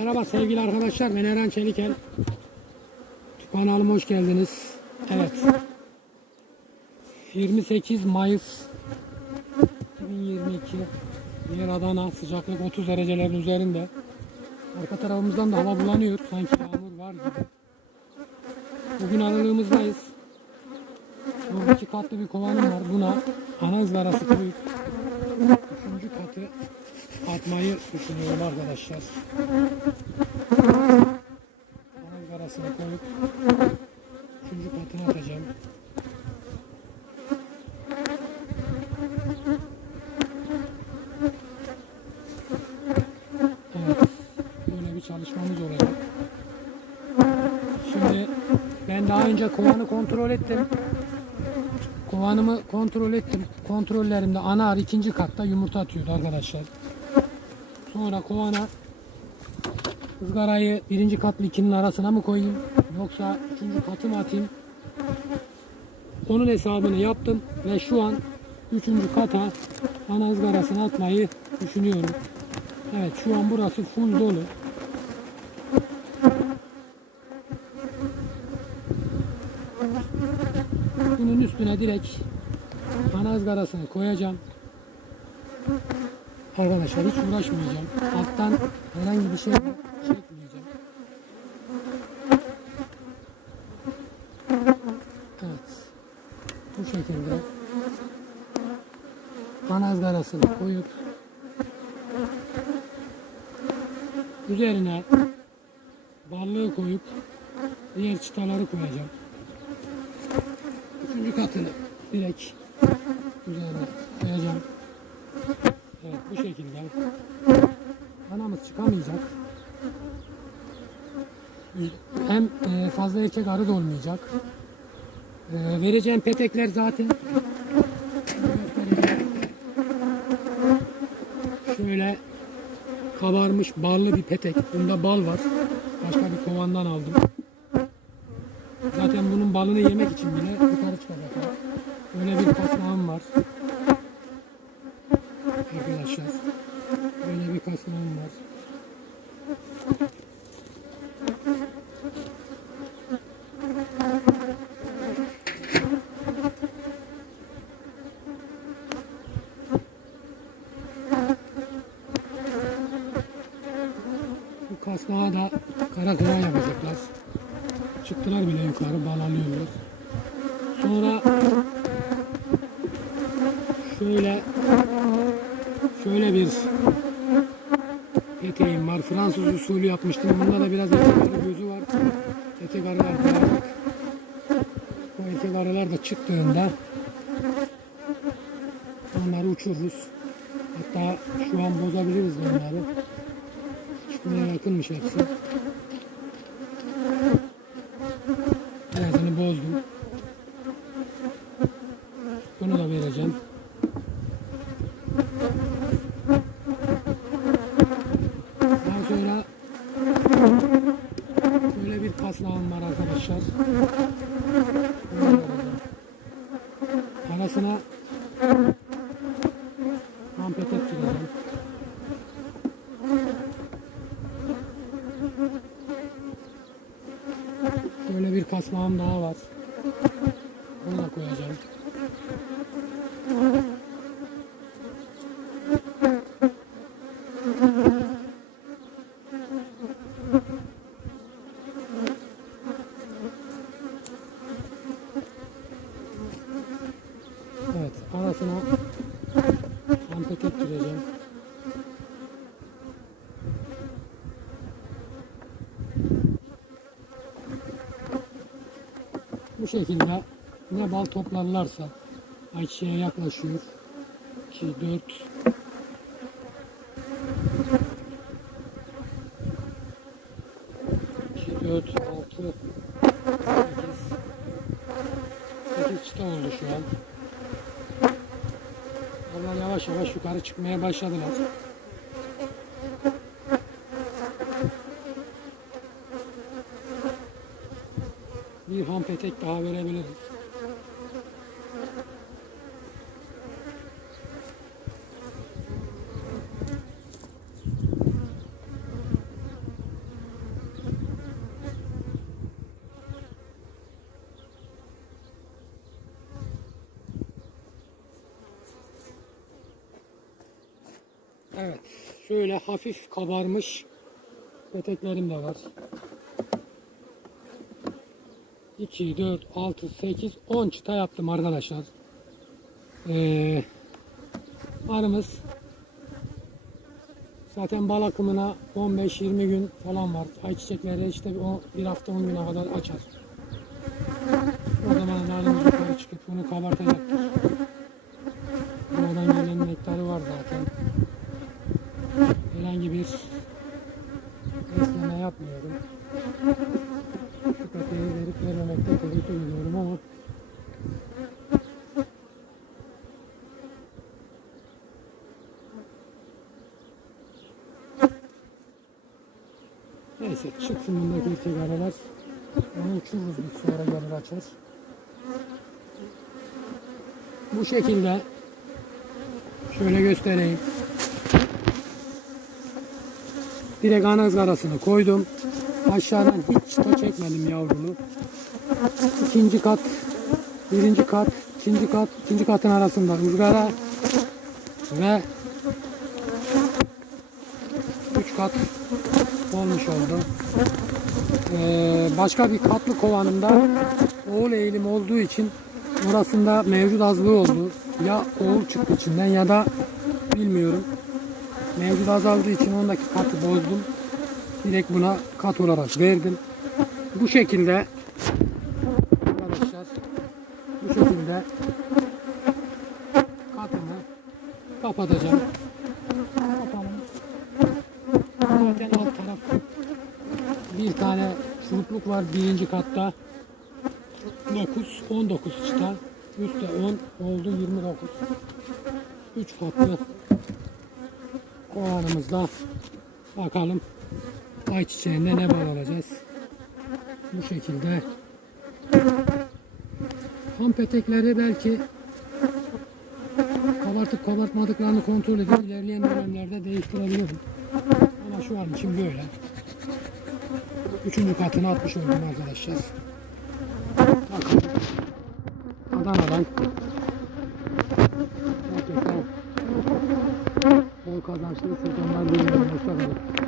Merhaba sevgili arkadaşlar ben Eren Çelikel. Kanalıma hoş geldiniz. Evet. 28 Mayıs 2022 Yer Adana sıcaklık 30 derecelerin üzerinde. Arka tarafımızdan da hava bulanıyor. Sanki yağmur var gibi. Bugün aralığımızdayız. Bu iki katlı bir kovanım var. Buna ana ızgarası koyup üçüncü katı atmayı düşünüyorum arkadaşlar. Ana ızgarasını koyup üçüncü katını atacağım. Evet. Böyle bir çalışmamız olacak. Şimdi ben daha önce kovanı kontrol ettim. Kovanımı kontrol ettim. Kontrollerimde anar ikinci katta yumurta atıyordu arkadaşlar. Sonra kovana ızgarayı birinci katlı ikinin arasına mı koyayım yoksa üçüncü katı mı atayım? Onun hesabını yaptım ve şu an üçüncü kata ana ızgarasını atmayı düşünüyorum. Evet şu an burası full dolu. Bunun üstüne direkt ana ızgarasını koyacağım. Arkadaşlar hiç uğraşmayacağım. Alttan herhangi bir şey çekmeyeceğim. Evet. Bu şekilde ana ızgarasını koyup üzerine ballığı koyup diğer çıtaları koyacağım. Üçüncü katını direkt üzerine koyacağım. Evet bu şekilde. Anamız çıkamayacak. Hem e, fazla erkek arı da olmayacak. E, vereceğim petekler zaten şöyle kabarmış ballı bir petek. Bunda bal var. Başka bir kovandan aldım. Zaten bunun balını yemek için bile yukarı çıkacaklar. Öyle bir kasnağım var. Arkadaşlar. Böyle bir kasnağım var. Kasnağa da kara kıra yapacaklar. Çıktılar bile yukarı bağlanıyorlar. Sonra şöyle şöyle bir eteğim var. Fransız usulü yapmıştım. Bunda da biraz arı gözü var. Erkek arılar birazcık. Bu erkek arılar da çıktığında onları uçururuz. Hatta şu an bozabiliriz de onları. Çıkmaya yakınmış hepsi. Birazını bozdum. Bunu da vereceğim. Daha sonra böyle bir kasnağım var arkadaşlar. Arasına Böyle bir kasnağım daha var. Bunu da koyacağım. Evet, arasına ampeket gireceğim. Bu şekilde ne bal toplarlarsa ayçiçeğe yaklaşıyor. 2, 4 2, 4, 6 8 8 çıta oldu şu an. Onlar yavaş yavaş yukarı çıkmaya başladılar. bir ham petek daha verebilirim. Evet. Şöyle hafif kabarmış peteklerim de var. 2, 4, 6, 8, 10 çıta yaptım arkadaşlar. Ee, arımız zaten bal akımına 15-20 gün falan var. Ayçiçekleri işte o bir hafta 10 güne kadar açar. O zaman arımız yukarı çıkıp bunu kabartacaktır. Buradan gelen nektarı var zaten. Herhangi bir besleme yapmıyorum. Ediyorum ama Neyse çıksın bundaki aralar. Onu uçururuz biz sonra gelir açar. Bu şekilde şöyle göstereyim. Direkt ana ızgarasını koydum. Aşağıdan hiç çıta çekmedim yavrunu. İkinci kat, birinci kat, ikinci kat, ikinci katın arasında ızgara ve üç kat olmuş oldu. Ee, başka bir katlı kovanımda oğul eğilim olduğu için orasında mevcut azlığı oldu. Ya oğul çıktı içinden ya da bilmiyorum. Mevcut azaldığı için ondaki katı bozdum. Direkt buna kat olarak verdim. Bu şekilde bu şekilde katımı kapatacağım. Kapatalım. Alt taraf bir tane çubukluk var birinci katta. 9, 19 çıta. Üstte 10 oldu 29. 3 katlı kovanımızda bakalım ayçiçeğinde ne bal alacağız. Bu şekilde ham petekleri belki kabartıp kabartmadıklarını kontrol edip ilerleyen dönemlerde değiştirebilirim. Ama şu an için böyle. Üçüncü katını atmış oldum arkadaşlar. Bakalım. Adana'dan gerçekten bol kazançlı sezonlar diliyorum. Hoşçakalın.